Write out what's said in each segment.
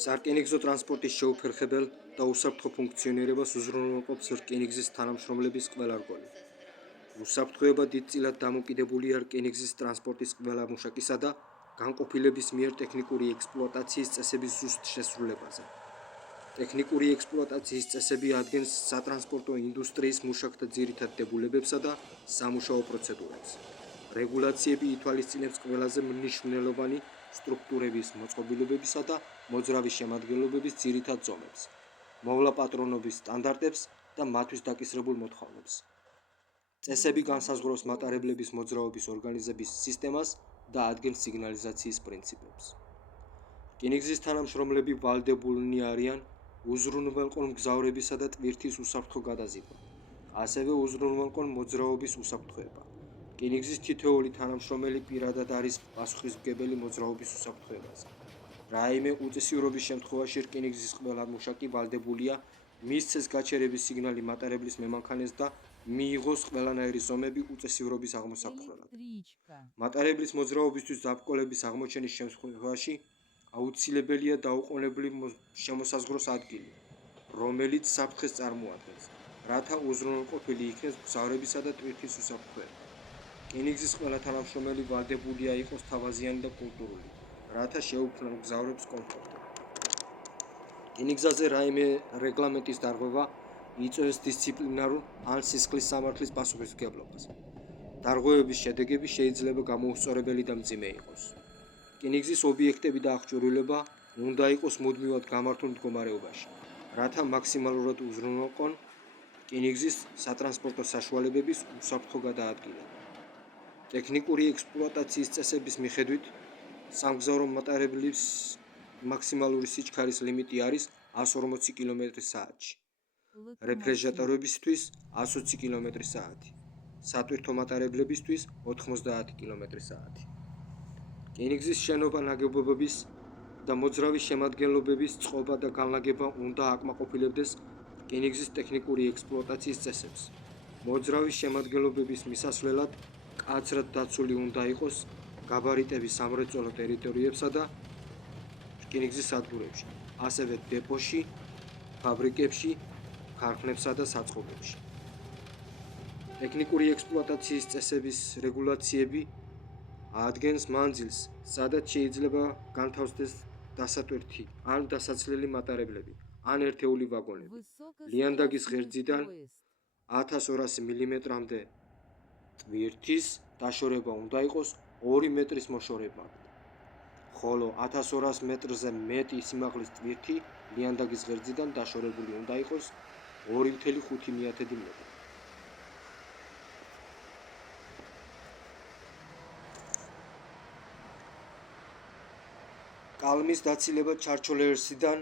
სარკინიგზო ტრანსპორტის შეუფერხებელ და უსაფრთხო ფუნქციონირებას უზრუნველყოფს რკინიგზის თანამშრომლების ყველა რგოლი. უსაფრთხოება დიდწილად დამოკიდებულია რკინიგზის ტრანსპორტის ყველა მუშაკისა და განყოფილების მიერ ტექნიკური ექსპლუატაციის წესების ზუსტ შესრულებაზე. ტექნიკური ექსპლუატაციის წესები ადგენს სატრანსპორტო ინდუსტრიის მუშაკთა ძირითად დებულებებსა და სამუშაო პროცედურებს. რეგულაციები ითვალისწინებს ყველაზე მნიშვნელოვანი სტრუქტურების მოწყობილობებისა და მოძრავი შემადგენლობების ძირითად ზომებს, მოვლა პატრონობის სტანდარტებს და მათთვის დაკისრებულ მოთხოვნებს. წესები განსაზღვრავს მატარებლების მოძრაობის ორგანიზების სისტემას და ადგენს სიგნალიზაციის პრინციპებს. რკინიგზის თანამშრომლები ვალდებულნი არიან უზრუნველყო მგზავრებისა და ტვირთის უსაფრთხო გადაზიდვა, ასევე უზრუნველყო მოძრაობის უსაფრთხოება. რკინიგზის თითოეული თანამშრომელი პირადად არის პასუხისმგებელი მოძრაობის უსაფრთხოებაზე. რაიმე უწესივრობის შემთხვევაში რკინიგზის ყველა მუშაკი ვალდებულია მისცეს გაჩერების სიგნალი მატარებლის მემანქანეს და მიიღოს ყველანაირი ზომები უწესივრობის აღმოსაფხვრელად. მატარებლის მოძრაობისთვის დაბრკოლების აღმოჩენის შემთხვევაში აუცილებელია დაუყოვნებლივ შემოსაზღვროს ადგილი, რომელიც საფრთხეს წარმოადგენს, რათა უზრუნველყოფილი იქნეს მგზავრებისა და ტვირთის უსაფრთხოება. რკინიგზის ყველა თანამშრომელი ვალდებულია იყოს თავაზიანი და კულტურული, რათა შეუქმნან მგზავრებს კომფორტი. რკინიგზაზე რაიმე რეგლამენტის დარღვევა იწვევს დისციპლინარულ ან სისხლის სამართლის პასუხისმგებლობას. დარღვევების შედეგები შეიძლება გამოუსწორებელი და მძიმე იყოს. რკინიგზის ობიექტები და აღჭურვილობა უნდა იყოს მუდმივად გამართულ მდგომარეობაში, რათა მაქსიმალურად უზრუნველყონ რკინიგზის სატრანსპორტო საშუალებების უსაფრთხო გადაადგილება. ტექნიკური ექსპლუატაციის წესების მიხედვით სამგზავრო მატარებლის მაქსიმალური სიჩქარის ლიმიტი არის 140 კმ/სთ. რეფრიჟერატორებისთვის 120 კმ/სთ. სატვირთო მატარებლებისთვის 90 კმ/სთ. რკინიგზის შენობა ნაგებობების და მოძრავი შემადგენლობების წყობა და განლაგება უნდა აკმაყოფილებდეს რკინიგზის ტექნიკური ექსპლუატაციის წესებს. მოძრავი შემადგენლობების მისასვლელად მკაცრად დაცული უნდა იყოს გაბარიტები სამრეწველო ტერიტორიებსა და რკინიგზის სადგურებში, ასევე დეპოში, ფაბრიკებში, ქარხნებსა და საწყობებში. ტექნიკური ექსპლუატაციის წესების რეგულაციები ადგენს მანძილს, სადაც შეიძლება განთავსდეს დასატვირთი ან დასაცლელი მატარებლები ან ერთეული ვაგონები. ლიანდაგის ღერძიდან 1200 მმ-მდე ტვირთის დაშორება უნდა იყოს 2 მეტრის მოშორებამდე, ხოლო 1200 მეტრზე მეტი სიმაღლის ტვირთი ლიანდაგის ღერძიდან დაშორებული უნდა იყოს 2,5 მეტრი. კალმის დაცილება ჩარჩოლერსიდან,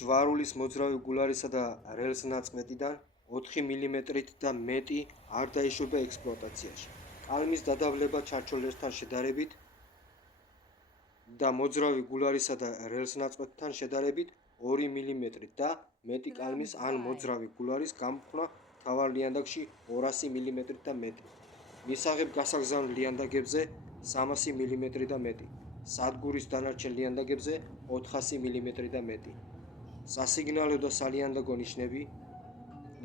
ჯვარულის მოძრავი გულარისა და რელს ნაწყვეტიდან 4 მმ-ით და მეტი არ დაიშვება ექსპლუატაციაში. კალმის დადავლება ჩარჩოლერსთან შედარებით და მოძრავი გულარისა და რელს ნაწყვეტთან შედარებით 2 მმ-ით და მეტი კალმის ან მოძრავი გულარის გამხვრა მთავარ ლიანდაგში 200 მმ-ით და მეტი. მისაღებ გასაგზავნ ლიანდაგებზე 300 მმ და მეტი. სადგურის დანარჩენ ლიანდაგებზე 400 მმ და მეტი. სასიგნალო და სალიანდაგო ნიშნები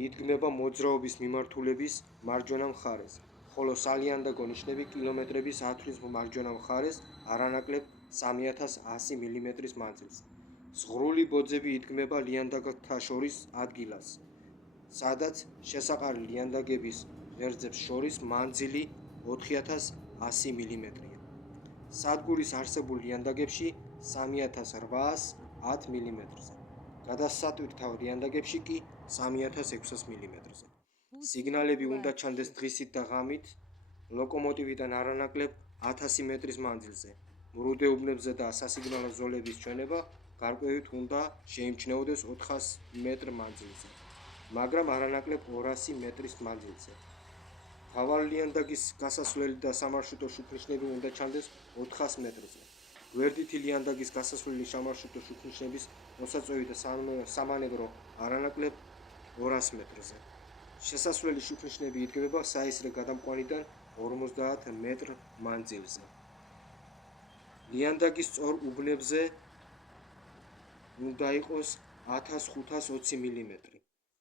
იდგმება მოძრაობის მიმართულების მარჯვენა მხარეს, ხოლო სალიანდაგო ნიშნები კილომეტრების ათვლის მარჯვენა მხარეს არანაკლებ 3100 მმ-ის მანძილზე. ზღვრული ბოძები იდგმება ლიანდაგთა შორის ადგილას, სადაც შესაყარი ლიანდაგების ღერძებს შორის მანძილი 4100 მმ-ია. სადგურის არსებულ ლიანდაგებში 3810 მმ-ზე. გადასატვირთავ ლიანდაგებში კი 3600 მმ-ზე. სიგნალები უნდა ჩანდეს დღისით და ღამით ლოკომოტივიდან არანაკლებ 1000 მეტრის მანძილზე. მრუდეუბნებზე და სასიგნალო ზოლების ჩვენება გარკვევით უნდა შეიმჩნეოდეს 400 მეტრ მანძილზე, მაგრამ არანაკლებ 200 მეტრის მანძილზე. მთავარ ლიანდაგის გასასვლელი და სამარშრუტო შუქნიშნები უნდა ჩანდეს 400 მეტრზე. გვერდითი ლიანდაგის გასასვლელი სამარშრუტო შუქნიშნების მოსაწვევი და სამანევრო არანაკლებ 200 მეტრზე. შესასვლელი შუქნიშნები იდგმება საისრე გადამყვანიდან 50 მეტრ მანძილზე. ლიანდაგის სწორ უბნებზე უნდა იყოს 1520 მმ.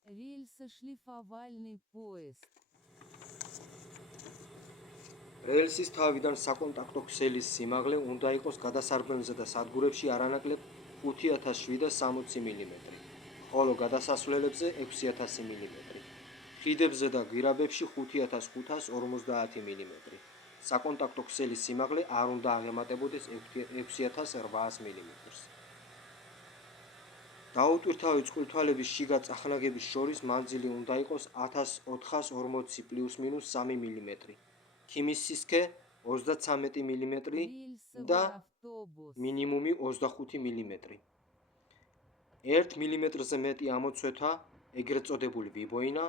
Рельсошлифовальный поезд. რელსის თავიდან საკონტაქტო ქსელის სიმაღლე უნდა იყოს გადასარბემზე და სადგურებში არანაკლებ 5760 მმ, ხოლო გადასასვლელებზე 6000 მმ. ხიდებზე და გვირაბებში 5550 მმ. საკონტაქტო ქსელის სიმაღლე არ უნდა აღემატებოდეს 6800 მმ. დაუტვირთავი წყვილთვალების შიგა წახნაგების შორის მანძილი უნდა იყოს 1440 პლუს-მინუს 3 მმ. ქიმის სისქე 33 მმ და Рельсовый автобус. მინიმუმი 25 მმ. 1 მმ-ზე მეტი ამოცვეთა, ეგრეთ წოდებული ვიბოინა,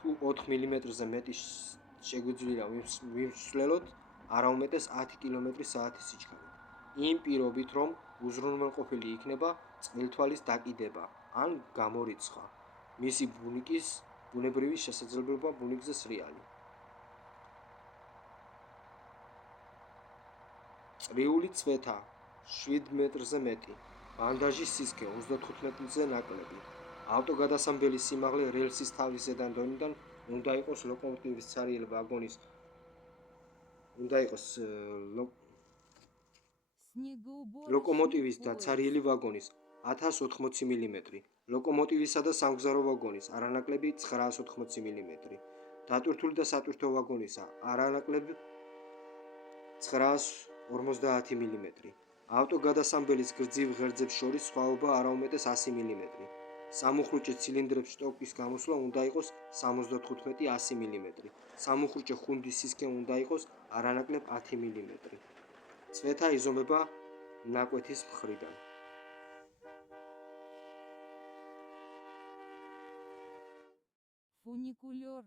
თუ 4 მმ-ზე მეტი შეგვიძლია ვიმსვლელოთ არაუმეტეს 10 კმ/სთ სიჩქარით. იმ პირობით, რომ უზრუნველყოფილი იქნება წყვილთვალის დაკიდება ან გამორიცხვა, მისი ბუნებრივი შესაძლებლობა ბუნიკზე სრიალი. წრიული წვეთა 7 მეტრზე მეტი, ბანდაჟის სისქე 35-ზე ნაკლები, ავტოგადასამბელის სიმაღლე რელსის თავის ზედა დონიდან უნდა იყოს ლოკომოტივის ცარიელი ვაგონის ლოკომოტივის და ცარიელი ვაგონის 1080 მმ, ლოკომოტივისა და სამგზავრო ვაგონის არანაკლები 980 მმ, დატვირთული და სატვირთო ვაგონისა არანაკლები 950 მმ, ავტოგადასამბელის გრძივ ღერძებს შორის სხვაობა არაუმეტეს 100 მმ, სამუხრუჭე ცილინდრებს შტოკის გამოსვლა უნდა იყოს 75-100 მმ, სამუხრუჭე ხუნდის სისქე უნდა იყოს არანაკლებ 10 მმ. წვეთა იზომება ნაკვეთის მხრიდან. Фуникулер.